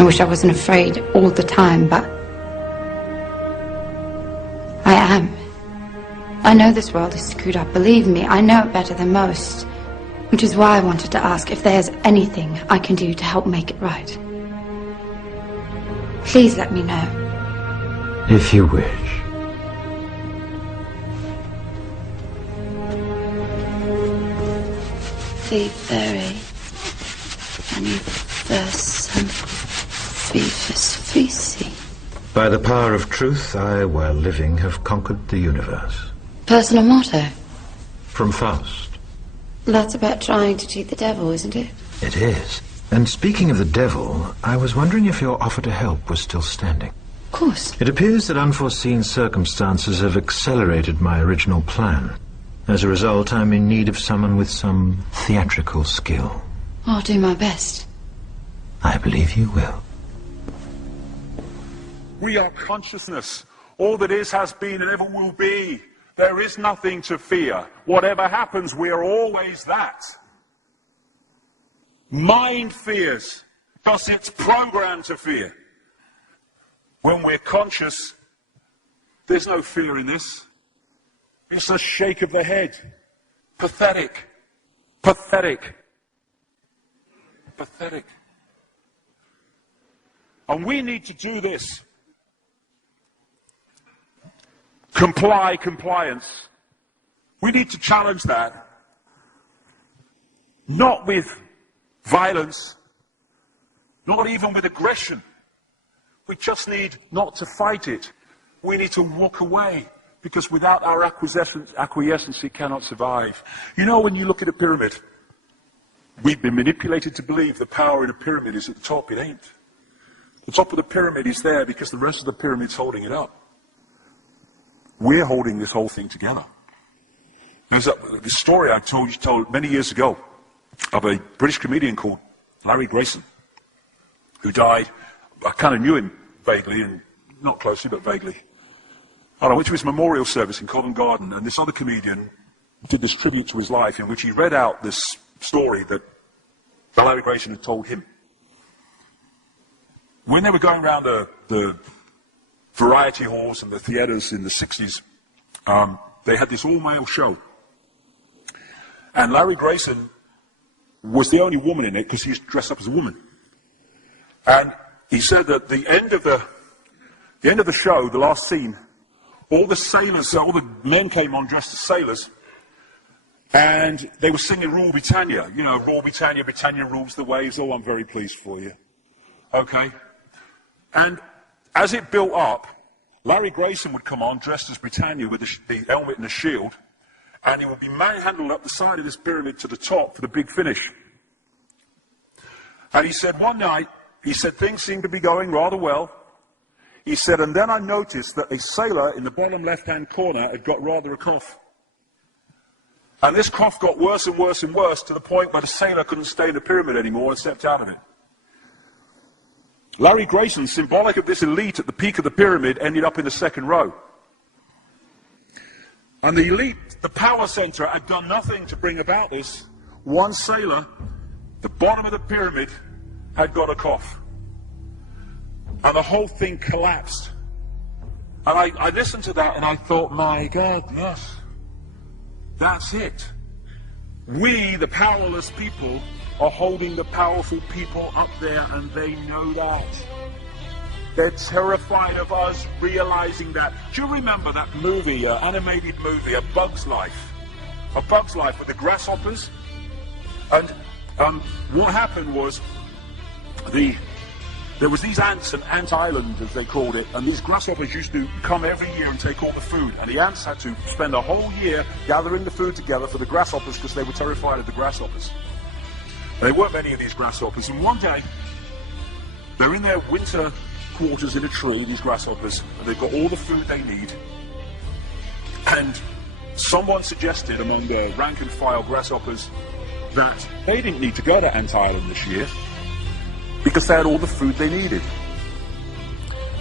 I wish I wasn't afraid all the time, but I am. I know this world is screwed up, believe me, I know it better than most. Which is why I wanted to ask if there's anything I can do to help make it right. Please let me know. If you wish. Be very universum vivus visi. By the power of truth, I, while living, have conquered the universe. Personal motto? From Faust. That's about trying to cheat the devil, isn't it? It is. And speaking of the devil, I was wondering if your offer to help was still standing. Of course. It appears that unforeseen circumstances have accelerated my original plan. As a result, I'm in need of someone with some theatrical skill. I'll do my best. I believe you will. We are consciousness. All that is, has been, and ever will be. There is nothing to fear. Whatever happens, we are always that. Mind fears, because it's programmed to fear. When we're conscious, there's no fear in this. It's a shake of the head. Pathetic. Pathetic. Pathetic. And we need to do this. Compliance. We need to challenge that. Not with violence, not even with aggression. We just need not to fight it. We need to walk away, because without our acquiescence, it cannot survive. You know, when you look at a pyramid, we've been manipulated to believe the power in a pyramid is at the top. It ain't. The top of the pyramid is there because the rest of the pyramid's holding it up. We're holding this whole thing together. There's this story I told many years ago of a British comedian called Larry Grayson, who died. I kind of knew him vaguely, and not closely, but vaguely. I went to his memorial service in Covent Garden, and this other comedian did this tribute to his life in which he read out this story that Larry Grayson had told him. When they were going around the variety halls and the theatres in the 60s, they had this all-male show. And Larry Grayson was the only woman in it because he was dressed up as a woman. And he said that the end of the show, the last scene, all the sailors, all the men came on dressed as sailors, and they were singing Rule Britannia. You know, Rule Britannia, Britannia rules the waves. Oh, I'm very pleased for you. Okay? And as it built up, Larry Grayson would come on dressed as Britannia with the helmet and the shield, and he would be manhandled up the side of this pyramid to the top for the big finish. And he said one night, he said things seemed to be going rather well. He said, and then I noticed that a sailor in the bottom left-hand corner had got rather a cough. And this cough got worse and worse and worse to the point where the sailor couldn't stay in the pyramid anymore and stepped out of it. Larry Grayson, symbolic of this elite at the peak of the pyramid, ended up in the second row. And the elite, the power center, had done nothing to bring about this. One sailor, the bottom of the pyramid, had got a cough. And the whole thing collapsed. And I listened to that and I thought, my God, yes, that's it. We, the powerless people, are holding the powerful people up there, and they know that. They're terrified of us realizing that. Do you remember that movie, animated movie, A Bug's Life? A Bug's Life with the grasshoppers? And what happened was, there was these ants, and ant island as they called it, and these grasshoppers used to come every year and take all the food, and the ants had to spend a whole year gathering the food together for the grasshoppers because they were terrified of the grasshoppers. There weren't many of these grasshoppers, and one day they're in their winter quarters in a tree, these grasshoppers, and they've got all the food they need, and someone suggested among the rank and file grasshoppers that they didn't need to go to Ant Island this year because they had all the food they needed.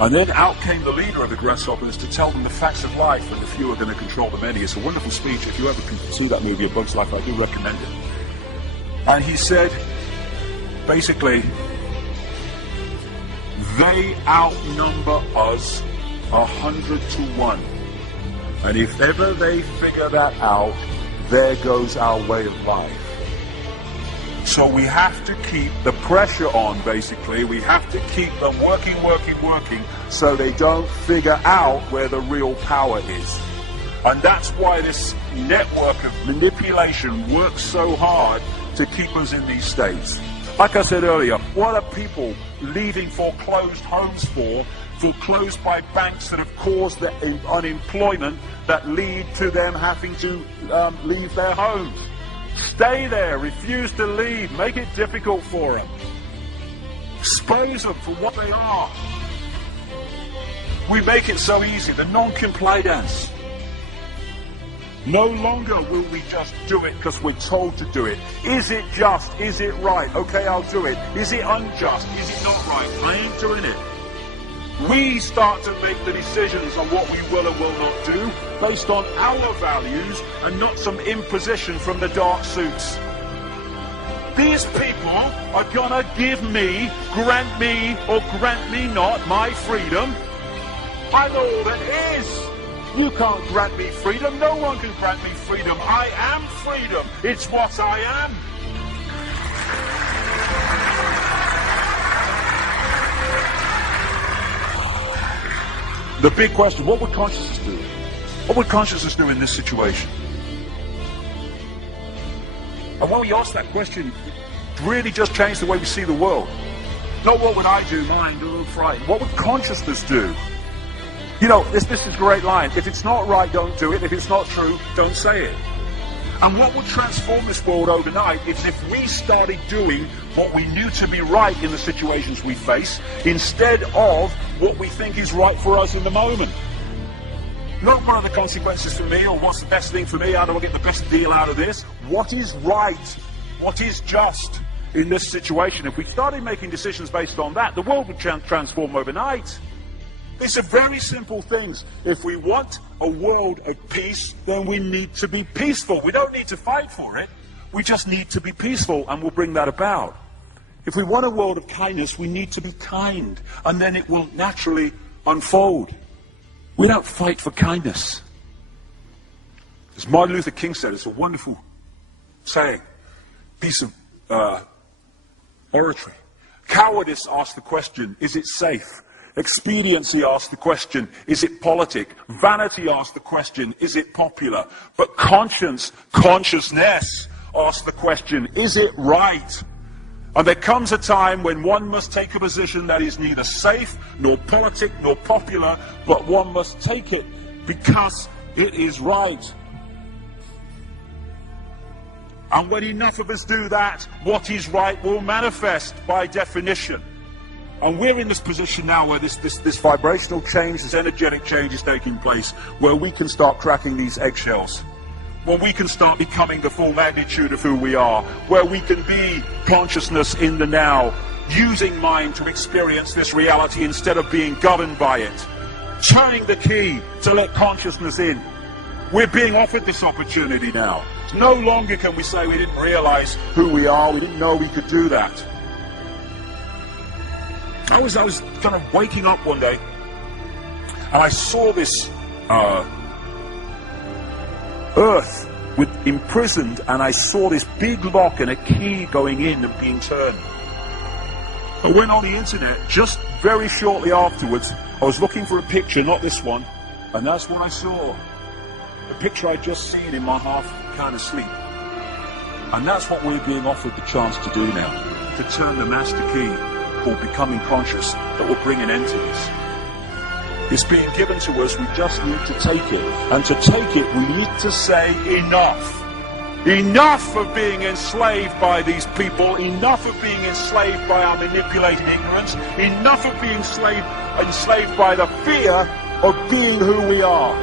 And then out came the leader of the grasshoppers to tell them the facts of life, and the few are going to control the many. It's a wonderful speech. If you ever see that movie, A Bug's Life, I do recommend it. And he said, basically, They outnumber us 100 to 1. And if ever they figure that out, there goes our way of life. So we have to keep the pressure on, basically. We have to keep them working, so they don't figure out where the real power is. And that's why this network of manipulation works so hard to keep us in these states. Like I said earlier, what are people leaving foreclosed homes for? Foreclosed by banks that have caused the unemployment that lead to them having to leave their homes. Stay there, refuse to leave, make it difficult for them. Expose them for what they are. We make it so easy, the non-compliance. No longer will we just do it because we're told to do it. Is it just? Is it right? Okay, I'll do it. Is it unjust? Is it not right? I ain't doing it. We start to make the decisions on what we will and will not do based on our values and not some imposition from the dark suits. These people are gonna give me, grant me, or grant me not my freedom. I'm all that is. You can't grant me freedom. No one can grant me freedom. I am freedom. It's what I am. The big question, what would consciousness do? What would consciousness do in this situation? And when we ask that question, it really just changed the way we see the world. Not what would I do, mind, or frightened. What would consciousness do? You know, this is a great line. If it's not right, don't do it. If it's not true, don't say it. And what would transform this world overnight is if we started doing what we knew to be right in the situations we face, instead of what we think is right for us in the moment. Not what are the consequences for me, or what's the best thing for me, how do I get the best deal out of this? What is right? What is just in this situation? If we started making decisions based on that, the world would transform overnight. These are very simple things. If we want a world of peace, then we need to be peaceful. We don't need to fight for it. We just need to be peaceful, and we'll bring that about. If we want a world of kindness, we need to be kind, and then it will naturally unfold. We don't fight for kindness. As Martin Luther King said, it's a wonderful saying, piece of oratory. Cowardice asks the question, is it safe? Expediency asks the question, is it politic? Vanity asks the question, is it popular? But consciousness asks the question, is it right? And there comes a time when one must take a position that is neither safe, nor politic, nor popular, but one must take it because it is right. And when enough of us do that, what is right will manifest by definition. And we're in this position now where this vibrational change, this energetic change is taking place, where we can start cracking these eggshells, where we can start becoming the full magnitude of who we are, where we can be consciousness in the now, using mind to experience this reality instead of being governed by it, turning the key to let consciousness in. We're being offered this opportunity now. No longer can we say we didn't realize who we are, we didn't know we could do that. I was kind of waking up one day, and I saw this earth imprisoned, and I saw this big lock and a key going in and being turned. I went on the internet just very shortly afterwards. I was looking for a picture, not this one, and that's what I saw. The picture I'd just seen in my half kind of sleep. And that's what we're being offered the chance to do now, to turn the master key, or becoming conscious, that will bring an end to this. It's being given to us, we just need to take it. And to take it, we need to say enough. Enough of being enslaved by these people, enough of being enslaved by our manipulated ignorance, enough of being enslaved by the fear of being who we are.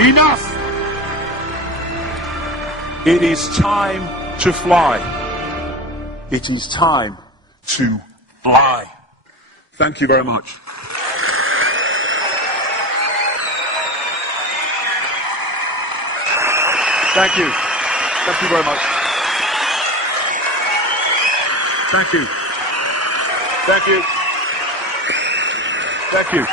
Enough! It is time to fly. It is time to fly. Thank you very much. Thank you. Thank you very much. Thank you. Thank you. Thank you.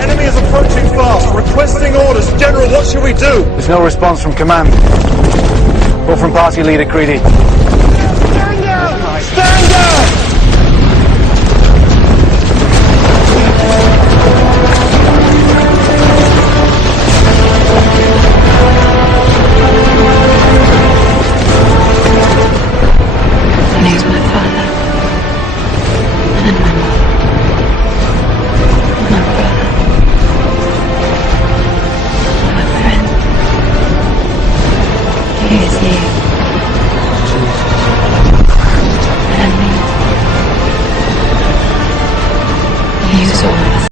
Enemy is approaching fast, requesting orders. General, what should we do? There's no response from command or from party leader Creedy.